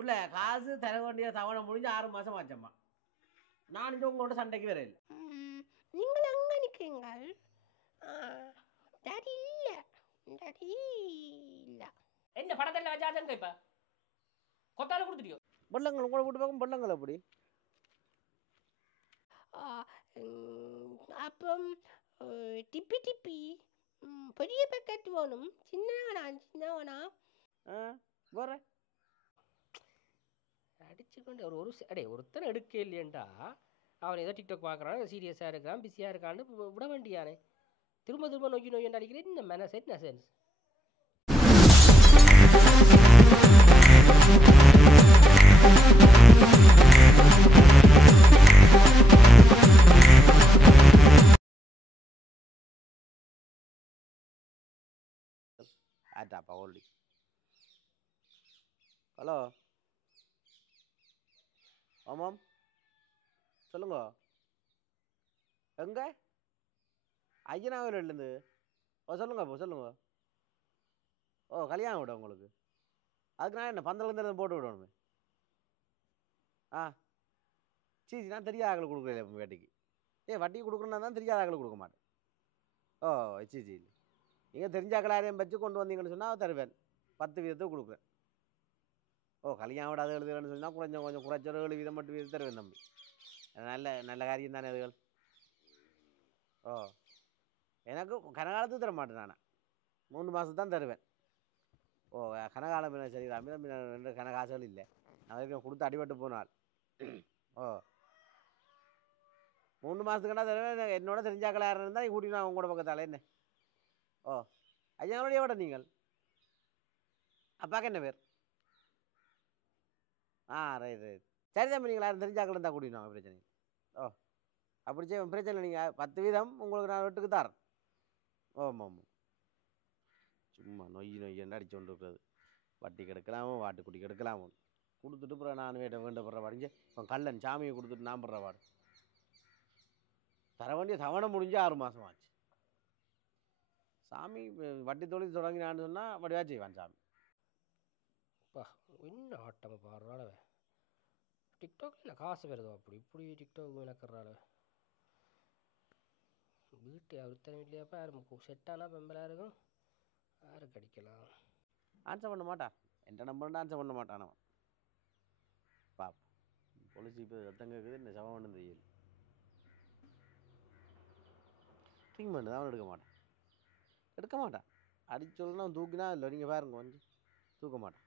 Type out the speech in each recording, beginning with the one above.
இல்லை காசு தர வேண்டிய தவணை முடிஞ்சு 6 மாதம் ஆச்சம்மா. நான் இந்த உங்களோட சண்டைக்கு வர இல்லை. நீங்கள் அங்கே நிற்கிறீங்கள். டாடி இல்லை, டாடி இல்லை. என்ன படத்தில் வச்சாச்சுங்க இப்போ கொத்தால கொடுத்துட்டியோ? வெள்ளங்கள் உங்களை விட்டு பார்க்கும் வெள்ளங்கள் எப்படி? அப்புறம் டிப்பி டிப்பி பெரிய பேக்கெட் வேணும். சின்னவனா வேற அடிச்சுக்கொண்டு ஒருத்தனை எடுக்க இல்லையண்டா. அவன் ஏதோ டிக்டாக் பார்க்குறான், சீரியஸாக இருக்கான், பிஸியாக இருக்கான்னு விட வேண்டியானே. திரும்ப திரும்ப நோக்கி நோக்கி அடிக்கிறேன். என்ன மேனஸ், என்ன சென்ஸ்? ஆட்டாப்பா ஓல்டி. ஹலோ, ஆமாம் சொல்லுங்க. எங்க ஐயனாவிலேருந்து? சொல்லுங்க சொல்லுங்க. கல்யாணம் விட உங்களுக்கு? அதுக்கு நான் என்ன பந்தலேருந்து போட்டு விடணுமே? சீ நான் தெரியாத ஆக்களுக்கு கொடுக்குறேன் இப்போ வேட்டைக்கு. வட்டிக்கு கொடுக்குறேன்னா தான் தெரியாத ஆக்களுக்கு கொடுக்க மாட்டேன். சீ நீங்கள் தெரிஞ்ச ஆக்களாரையும் வச்சு கொண்டு வந்தீங்கன்னு சொன்னால் தருவேன். 10 வீதத்துக்கு கொடுக்குறேன். கல்யாணம் விட அது எழுதுறேன்னு சொன்னால் கொஞ்சம் குறைச்ச 7 வீதம் 8 வீதம் தருவேன் தம்பி. நல்ல காரியம் தானே அதுகள். எனக்கு கனகாலத்துக்கு தர மாட்டேன். நான் 3 மாதம் தான் தருவேன். கனகாலம் என்ன சரி தம்பி, ரெண்டு கனகாசுகள் இல்லை. நான் கொடுத்து அடிபட்டு போனால் 3 மாதத்துக்குன்னா தருவேன். என்னோட தெரிஞ்சாக்கள் யாரும் இருந்தால் கூட்டினா அவங்க கூட பக்கத்தால் என்ன? ஐயாவுடைய விட நீங்கள் அப்பாக்கு என்ன பேர்? ரைட் சரி தம்பி. நீங்கள் யாரும் தெரிஞ்சாக்கள் இருந்தால் கூட்டினாங்க, பிரச்சனை. அப்படி பிரச்சனை இல்லை. நீங்கள் 10 வீதம் உங்களுக்கு நான் வீட்டுக்கு தரேன். ஆமாம் சும்மா நொய்யன்னு அடிச்சு கொண்டு இருக்கிறது. வட்டி கெடுக்கலாமோ வாட்டுக்குட்டி கெடுக்கலாமோ கொடுத்துட்டு அப்புறம் நான் வேண்டப்படுற வாடிங்க. இப்போ கல்லன் சாமியை கொடுத்துட்டு நான் படுற வாடு. தர வேண்டிய தவணை முடிஞ்சு 6 மாதம் ஆச்சு. சாமி வட்டி தொழில் தொடங்கினான்னு சொன்னால் வடிவா செய்வான் சாமி. என்ன ஆட்டம் பாடுறாள் டிக்டாக்ல காசு வருதோ அப்படி இப்படி டிக்டாக் விளக்குறாள். வீட்டு ஒருத்தனை இல்லையாப்பா யாரும் செட்டானா பெம்பலாக இருக்கும். யாருக்கு அடிக்கலாம்? ஆன்சர் பண்ண மாட்டான். என்கிட்ட நம்பர் ஆன்சர் பண்ண மாட்டான் அவன். பாப்பா பொலிசி இப்போ ரத்தம் கேட்குது. இந்த சவம் ஒன்றும் தெரியல. ட்ரீட்மெண்ட் தான் அவன் எடுக்க மாட்டான். அடிச்சு சொல்லணும் அவன் தூக்கினா இல்லை. நீங்கள் பாருங்க கொஞ்சம் தூக்க மாட்டான்.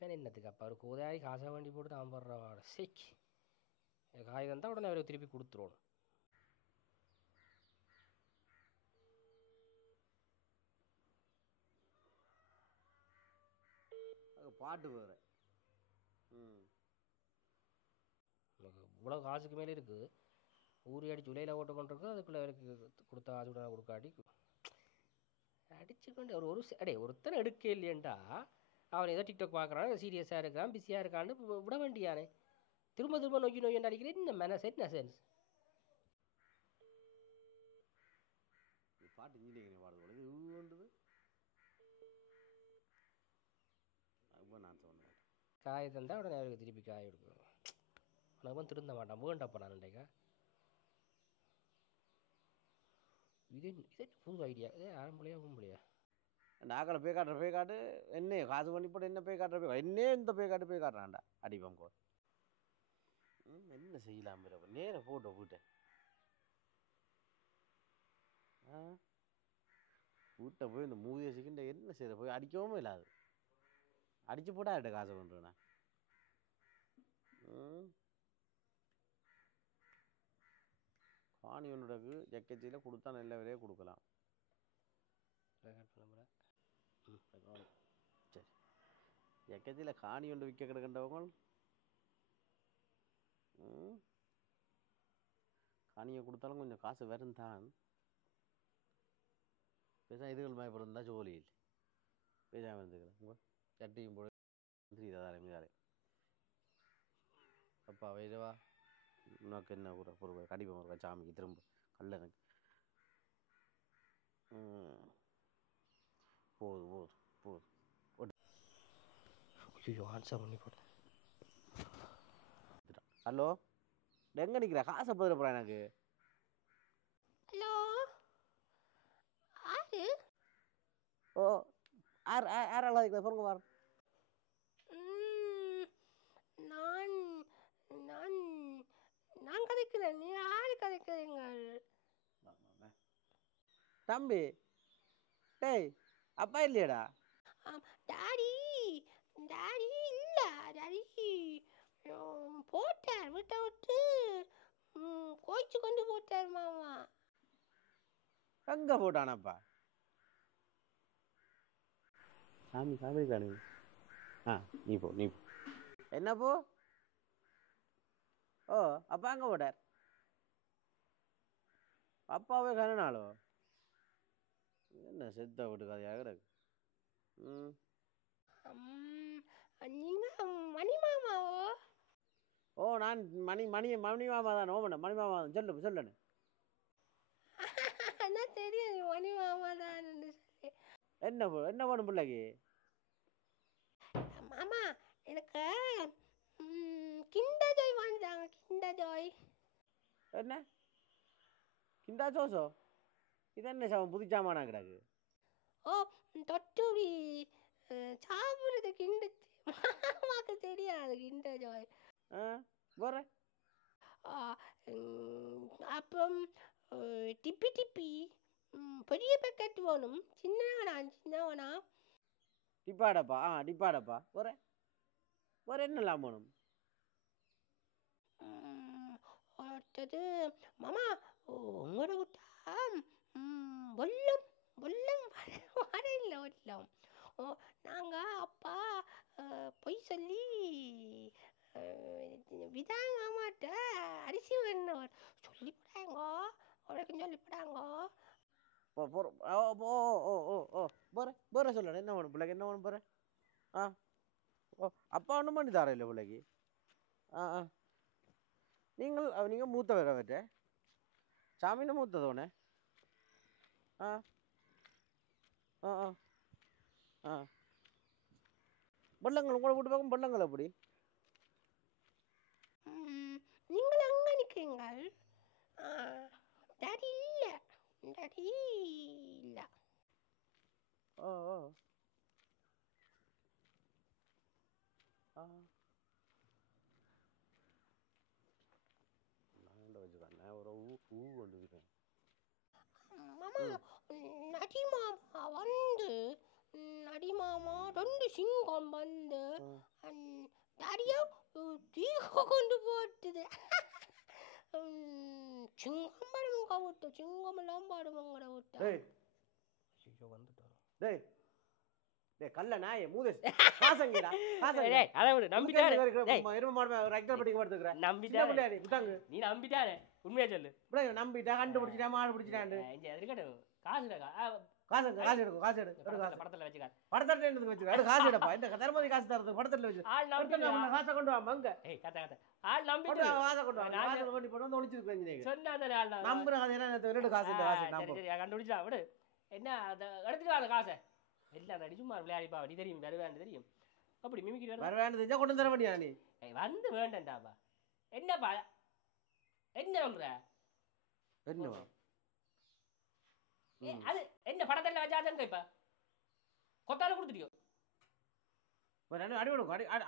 இவன் என்னத்துக்கு அப்போ ஒரு கோதாரி காசை வண்டி போட்டு தான் படுற வாட. சேக் காய் வந்தால் உடனே அவருக்கு திருப்பி கொடுத்துருவோம். பாட்டு வேறு. இவ்வளோ காசுக்கு மேலே இருக்குது. ஊறி அடிச்சு உலையில் ஓட்ட கொண்டிருக்கு. அதுக்குள்ளே அவருக்கு கொடுத்தா அது கூட கொடுக்காட்டி அடிச்சுக்கொண்டு ஒருத்தனை எடுக்க இல்லையண்டா. அவன் ஏதோ டிக்டாக் பார்க்குறான், சீரியஸாக இருக்கான், பிஸியாக இருக்கான்னு விட வேண்டியானே. திரும்ப திரும்ப நோக்கி அடிக்கிறேன். என்ன மேனஸ், என்ன சென்ஸ்? பாட்டு இங்கிலீஷ் பாடுறது நான் சொன்னேன். காய் தந்தால் உடனே அவருக்கு திருப்பி காய் எடுக்கணும். உனக்கு திருந்த மாட்டான். வேண்டப்பா நான் நினைக்கா. இது புது ஐடியா. இதே ஆரம்பியா கும்பலையா? நாக்களை போய் காட்டு என்ன காசு பண்ணி போட்டு என்ன போய் காட்டுற என்ன இந்த போய் காட்டுறான்டா அடிப்பம் கோ. என்ன செய்யலாம் நேர போட்டோ வீட்டை போய் இந்த மூதிய சிக்கின்ற என்ன செய்யற போய் அடிக்கவும் இல்லாது. அடிச்சு போட்டா ஆகிட்ட காசு பண்ணுறேண்ணா. காணி ஒன்றுக்கு ஜக்கச்சியில் கொடுத்தா நல்ல விலையே கொடுக்கலாம். சரி ஜக்கச்சியில் காணி ஒன்று விற்க கிடக்கின்றவங்க காணியை கொடுத்தாலும் கொஞ்சம் காசு வரும் தான். பேசா இதுகள் பயப்படுறதா ஜோலி இல்லை. பேசாமல் இருந்துக்கிறேன். உங்கள் சட்டியும் போட தாரே மீதாரே அப்பா வைரவா உனக்கு என்ன ஒரு பொருள் கடிப்பம் இருக்கா சாமிக்கு திரும்ப கல்லனுக்கு. போதும் ஐயோ ஆன்சர் பண்ணி போடு. ஹலோ எங்கே நிற்கிற காசை பதில் போகிறேன் எனக்கு. ஹலோ ஆரு? ஓ யாரால இருக்கிற சொல்லுங்க பாரு. நான் நான் நான் கதைக்கிறேன். நீ யாரு கதைக்கிறீங்கள்? தம்பி டேய் அப்பா இல்லையடா? டாடி டாடி இல்ல டாடி போட்டார் விட்ட விட்டு கோயிச்சு கொண்டு போட்டார் மாமா. எங்க போட்டானப்பா? சாமி காணு. நீ போ. என்ன போ? ஓ அப்பா அங்க போட்டார். அப்பாவே கணனாலோ என்ன செத்த விட்டுக்காதையாக கிடக்கு. நீங்க மணி மாமாவோ? ஓ நான் மணி மாமா தான். ஓமண்ண மணி மாமா தான். சொல்லு என்ன தெரியும் மணி மாமா தான். என்ன வேணும் பிள்ளைக்கு? மாமா எனக்கு கிண்டர் ஜாய் வாங்கிட்டாங்க. Kinder Joy. என்ன கிண்டா சோசோ? இது என்ன சாமம் புது சாமானா கிடக்கு? ஓ தொட்டுடி சாப்பிடுறது கிண்டர். மாமாக்கு தெரியாது கிண்டர் ஜாய். போற அப்புறம் டிப்பி பெரிய பேக்கெட் வேணும். சின்னவனா டிப்பாடப்பா போற என்னலாம் வேணும்? அடுத்தது மாமா உங்களோட விட்டா வெள்ளம் வரையில வெள்ளம். நாங்கள் அப்பா பொய் சொல்லி விதான் மாமாட்ட அரிசி வேணும் சொல்லிவிடாங்கோ. உனக்கு சொல்லிவிடாங்கோ. போற சொல்ல என்ன வேணும் பிள்ளைக்கு? என்ன வேணும் போற? அப்பா ஒன்றும் பண்ணி தர இல்லை பிள்ளைக்கு. நீங்கள் மூத்த வேற வட்ட சாமின்னு மூத்ததோனே. பள்ளங்கள் உங்களை விட்டு பார்க்கும். பள்ளங்கள் எப்படி? நீங்கள் அங்கே நிற்கிறீங்கள். டாடி இல்லை. ஒரு வந்துருக்கேன் மாமா நடிமாமா வந்து நடிமாமா 2 சிங்கம் வந்து டாடியோ தீக கொண்டு போட்டுது. சிங்கம் பாடுங்க விட்டு சிங்கம் எல்லாம் பாடுவாங்க விட்டு. ஐயோ வந்துட்டோம். டேய் கல்ல நாயே மூதே காசங்கடா டேய் அத விடு. நம்பிட்டாரு. டேய் எரும மாடு ரைட்டர் பட்டிக்கு வரதுக்குற. நம்பிட்டாரு. விட்டாங்க. நீ நம்பிட்டாரு. உண்மையா சொல்லு. டேய் நம்பிட்டா கண்டுபிடிச்சிட்டா மாடு பிடிச்சிட்டான்னு. இங்க இருக்கட்டும். காசுடா. காசு எடுங்க. காசு எடு. படத்துல வச்சுக்க. படத்துல என்னது வச்சுக்க. எடு காசு எடுப்பா. இந்த தர்மதி காசு தரது படத்துல வச்சு. ஆள் நம்பிட்டா காசை கொண்டு வா மங்க. ஏய் கத்த. ஆள் நம்பிட்டா காசை கொண்டு வா. காசை கொண்டு போடு வந்து ஒளிச்சிட்டு போறீங்க. சொன்னாதே ஆள் நம்புற கதை என்ன எடுத்து காசு இந்த காசு நான் சரி கண்டுபிடிச்சா விடு. என்ன அத எடுத்துட்டு வா அந்த காசை. எல்லாம் நடி சும்மா விளையாடிப்பா. நீ தெரியும் வருவேன்னு தெரியும். அப்படி மிமிக்ரி வருவேன்னு தெரிஞ்சா கொண்டு தர வேண்டியா நீ? வந்து வேண்டேன்டாப்பா. என்னப்பா என்ன சொல்ற? என்னவா அது என்ன படத்துல வச்சாதங்க இப்ப கொத்தால கொடுத்துட்டியோ?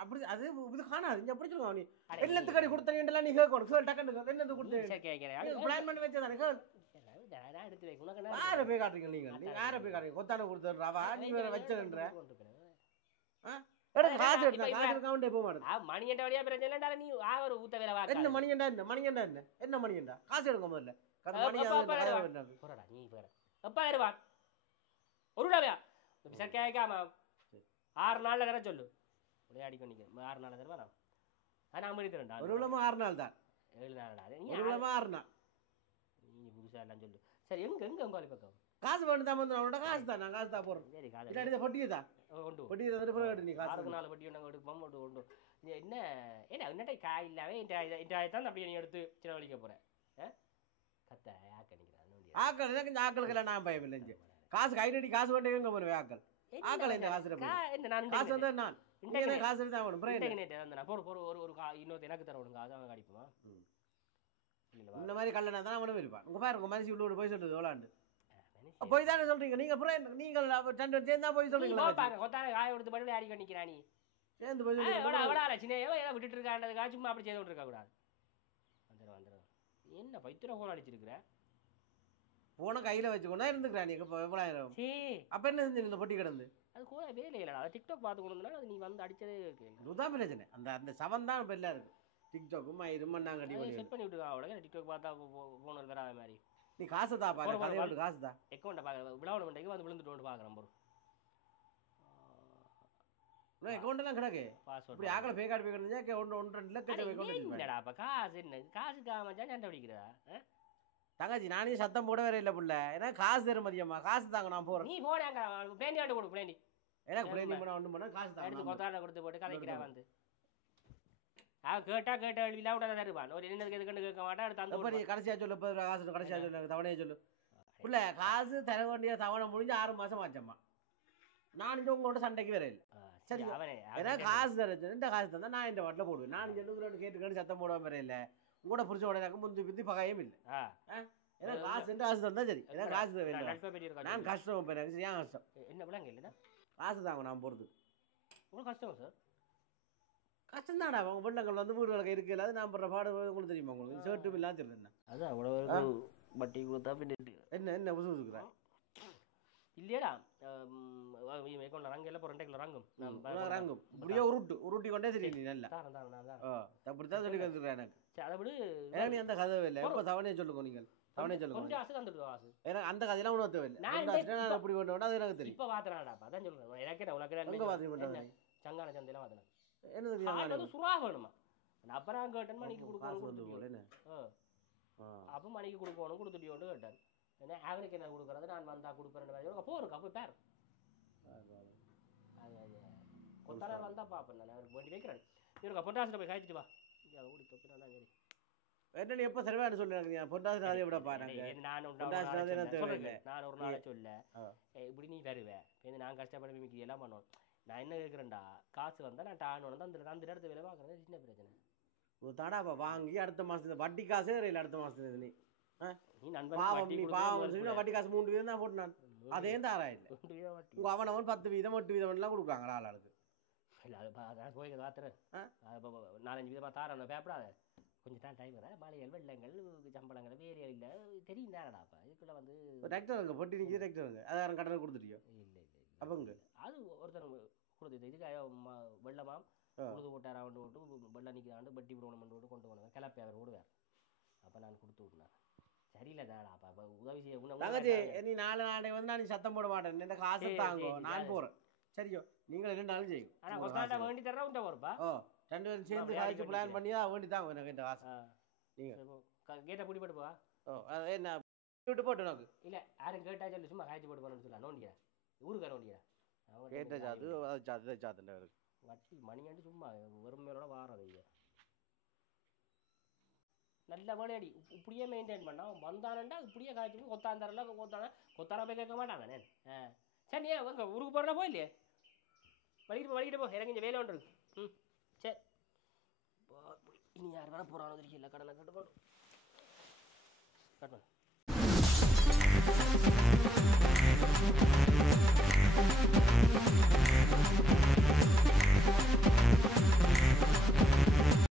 அப்படி அது இது காணாது. இங்க அப்படி சொல்லுவா நீ எல்லாத்துக்கு அடி கொடுத்தீங்கலாம் நீ கேட்கணும். கேள் டக்குன்னு என்னது கொடுத்து சரி கேக்குறேன். பிளான் பண்ணி வச்சதானே கேள். நான் எடுத்து வைக்க உனக்கு யாரை போய் காட்டுறீங்க நீங்க யாரை போய் காட்டுறீங்க? கொத்தான கொடுத்துடுறாவா நீ வேற வச்சதுன்ற காசு எடுத்தா காசு எடுக்காம போக மாட்டேன். மணியண்ட வழியா பிரச்சனை நீ ஒரு ஊத்த வேற வா. என்ன மணியண்டா என்ன மணியண்டா? காசு எடுக்க முதல்ல. நீ போற எப்பா இருவா ஒரு டவையா சார் கேட்காம 6 நாள்ல தர சொல்லு. விளையாடி பண்ணிக்க 6 நாள்ல தருவா. நான் மணி தரேன்டா. ஒரு விளமா 6 நாள் தான். 7 நாள்டா. ஒரு விளமா 6 நாள். நீ புதுசா எல்லாம் சொல்லு. சரி எங்க உங்க பக்கம் காசு வேணும் தான் வந்து அவனோட காசு தான். நான் காசு தான் போறேன். சரி காசு இல்லாடி பொட்டியதா கொண்டு பொட்டி தந்துட்டு போற நீ காசு 4 பொட்டி ஒண்ணு எடுப்போம் கொண்டு. என்ன என்னட்ட காய் இல்லாவே இந்த தான் அப்படியே நீ எடுத்து செலவழிக்க போற. கத்த ஆக்கள் எனக்கு ஆக்களுக்கு நான் பயம் இல்லை. காசு கை நடி காசு வேண்டிய போறேன். ஆக்கள் என்ன காசு காசு வந்து நான் இன்றைக்கு காசு எடுத்து ஆகணும் இன்னொரு எனக்கு தரணும் காசு அவன் அடிப்போமா இந்த மாதிரி கல்லணை தான் அவனும் இருப்பான் உங்க பாரு உங்க மனசு இவ்வளோ போய் சொல்றது விளாண்டு போய் தானே சொல்றீங்க நீங்க அப்புறம் நீங்கள் ரெண்டு சேர்ந்தா போய் சொல்றீங்களா கொத்தான காய கொடுத்து மட்டும் அடி பண்ணிக்கிறா நீ சேர்ந்து போய் சின்ன விட்டுட்டு இருக்காண்டதுக்கா சும்மா அப்படி செய்து கொண்டு இருக்க கூடாது வந்துடும் என்ன பைத்திர கோல் அடிச்சிருக்கிற போன கையில வச்சுக்கொண்டா இருந்துக்கிறா நீ எவ்வளோ அப்ப என்ன செஞ்சு இந்த பொட்டி கிடந்து அது கூட வேலை இல்லைடா டிக்டாக் பார்த்து கொண்டு அது நீ வந்து அடிச்சதே இருக்கு இதுதான் பிரச்சனை அந்த அந்த சவன் தான் இப்போ இருக்கு டிக்டாக்கும் மண்ணாங்க செட் பண்ணி விட்டுருக்கா அவளை டிக்டாக் பார்த்தா போனது வராத மாதிரி நீ காசு தான் பாரு காசு தான் அக்கௌண்ட்டை பார்க்குறேன் விழாவணம் பண்ணிக்கு வந்து விழுந்துட்டு பார்க்குறேன் பொருள் அக்கௌண்ட்லாம் கிடக்கு இப்படி ஆக்கல பே கார்டு பே கார்டு 1.2 லட்சம் இல்லடா அப்போ காசு என்ன காசுக்காக மச்சான் சண்டை பிடிக்கிறா தங்கச்சி நானே சத்தம் போட வேற இல்லை புள்ள ஏன்னா காசு தர மதியம்மா காசு தாங்க நான் போறேன் நீ போனேங்க பிளேண்டி ஆட்டு கொடு பிளேண்டி எனக்கு பிளேண்டி பண்ண ஒன்று பண்ண காசு தான் எடுத்து கொத்தாண்ட கொடுத்து போட்டு கதைக்கிறா வந்து அவன் கேட்டா கேள்வியில விட தருவான் ஒரு என்னதுக்கு எதுக்குன்னு கேட்க மாட்டான் எடுத்து அந்த கடைசியா சொல்லு 30 காசு கடைசியா சொல்லு தவணையை சொல்லு புள்ள காசு தர வேண்டிய தவணை முடிஞ்சு 6 மாசம் ஆச்சம்மா நான் இந்த உங்களோட சண்டைக்கு வேற இல்லை சரி ஏன்னா காசு தர இந்த காசு தந்தா நான் இந்த வாட்டில் போடுவேன் நான் சொல்லுகிறேன் கேட்டுக்கன்னு சத்தம் போடாம வேற இல்லை உங்களோட புரிச்சோட எனக்கு முந்தி பிந்தி பகையும் இல்லை ஏன்னா காசு தந்தா சரி ஏன்னா காசு வேண்டாம் நான் கஷ்டம் எனக்கு சரியா கஷ்டம் என்ன விளங்க இல்லைன்னா காசு தாங்க நான் போகிறது உங்களுக்கு கஷ்டம் சார் கஷ்டம் தான்டா அவங்க பிள்ளைங்கள் வந்து வீடு வழக்கம் இருக்கு இல்லாத நான் பண்ற பாடு உங்களுக்கு தெரியுமா உங்களுக்கு ஷர்ட்டும் இல்லாத தெரியும் அது அவ்வளோ வட்டி கொடுத்தா பின்னிட்டு என்ன உசு உசுக்குறேன் இல்லையடா ரங்கு எல்லாம் 2 கிலோ ரங்கும் இப்படியே உருட்டி கொண்டே தெரியும் நீ நல்லா அப்படித்தான் சொல்லி வந்துடுறேன் எனக்கு அதை விடு எனக்கு நீ அந்த கதை இல்லை எப்போ தவணையை சொல்லுங்க நீங்கள் தவணையை சொல்லுங்க ஏன்னா அந்த கதையெல்லாம் உணர்த்த இல்லை நான் அப்படி பண்ண அது எனக்கு தெரியும் இப்போ பார்த்தனாடா அதான் சொல்லுறேன் எனக்கு உனக்கு பார்த்து சங்கான சந்தையெல்லாம் பார்த்தேன் என்னது சுறா வேணுமா அப்புறம் கேட்டேன் மணிக்கு கொடுக்கணும் அப்போ மணிக்கு கொடுக்கணும் கொடுத்துட்டியோன்னு கேட்டேன் ஏன்னா அவனுக்கு என்ன கொடுக்குறது நான் வந்தா கொடுப்பேன் போறேன் அப்போ பேர் கொத்தாளர் வந்தா பார்ப்பேன் நான் அவருக்கு வேண்டி வைக்கிறேன் இவருக்கு பொண்டாசில் போய் காய்ச்சிட்டு வா அதை ஓடி தொப்பினா தான் சரி என்ன நீ எப்போ சரிவானு சொல்லுறாங்க பொண்டாசி நாளே விடப்பா நான் ஒரு நாளை சொல்ல இப்படி நீ வருவேன் நான் கஷ்டப்பட மிக்கி எல்லாம் பண்ணுவோம் நான் என்ன கேட்குறேன்டா காசு வந்தா நான் டான் அந்த இடத்த வேலை பார்க்குறது சின்ன பிரச்சனை ஒரு தடாப்பா வாங்கி அடுத்த மாசத்துல வட்டி காசே இல்லை அடுத்த மாசத்துல நீ நண்பன் நீ பாவம் சொல்லி வட்டி காசு 3 வீதம் தான் போட்டு நான் அதே தாராயில்லை உங்க அவனவன் 10 வீதம் 8 வீதம் எல்லாம் கொடுக்குறாங்க ஆளுக்கு இல்லை அது போய் பார்த்துறேன் 4-5 வீதமாக தாரேன் பேப்படாத கொஞ்சம் தான் டைம் வர மலைகள் வெள்ளங்கள் சம்பளங்கள் வேறு இல்லை தெரியும் தானடாப்பா இதுக்குள்ள வந்து டிராக்டருங்க பொட்டி நிற்கிது டிராக்டருங்க அதான் கடனை கொடுத்துட்டியோ இல்லை அப்போங்க அது ஒருத்தர் கொடுத்துட்டு இதுக்கு வெள்ளமாம் உழுது போட்டார் அவன் விட்டு வெள்ளம் நிற்கிறாண்டு வட்டி விடணும் விட்டு கொண்டு போனேன் கிளப்பி அவர் விடுவார் அப்போ நான் கொடுத்து விட்டுனேன் சரியில்லை தாடாப்பா இப்போ உதவி செய்ய நீ 4 நாளை வந்து நான் சத்தம் போட மாட்டேன் இந்த காசு தாங்கோ நான் போகிறேன் சரியோ நீங்கள் 2 நாளும் செய்யும் ஆனால் கொஸ்டாண்டா வேண்டி தர உண்டா போறப்பா 2 பேரும் சேர்ந்து காய்ச்சி பிளான் பண்ணி தான் வேண்டி தாங்க எனக்கு இந்த காசு நீங்கள் கேட்டை பிடி போட்டுப்பா என்ன விட்டு போட்டு உனக்கு இல்லை யாரும் கேட்டா சொல்லி சும்மா காய்ச்சி போட்டு போகணும்னு சொல்லலாம் நோண்டிக்கிறேன் ஊருக்கார நோண்டிக்கிறேன் கேட்ட சாத்து வட்டி மணியாண்டு சும்மா வெறுமையோட வாரம் ஐயா நல்ல வேலையடி இப்படியே மெயின்டைன் பண்ணா வந்தானண்டா இப்படியே காய்ச்சி கொத்தாந்தாரெல்லாம் கொத்தானா போய் கேட்க மாட்டாங்க சரி நீ உங்க ஊருக்கு போகிறா போயில்லையே வலிக்கிட்டு போ எனக்கு இங்கே வேலை ஒன்று இருக்கு சரி இனி யார் வேணா போகிறானோ தெரியல கடனை கட்டுக்கணும் கட்டணும்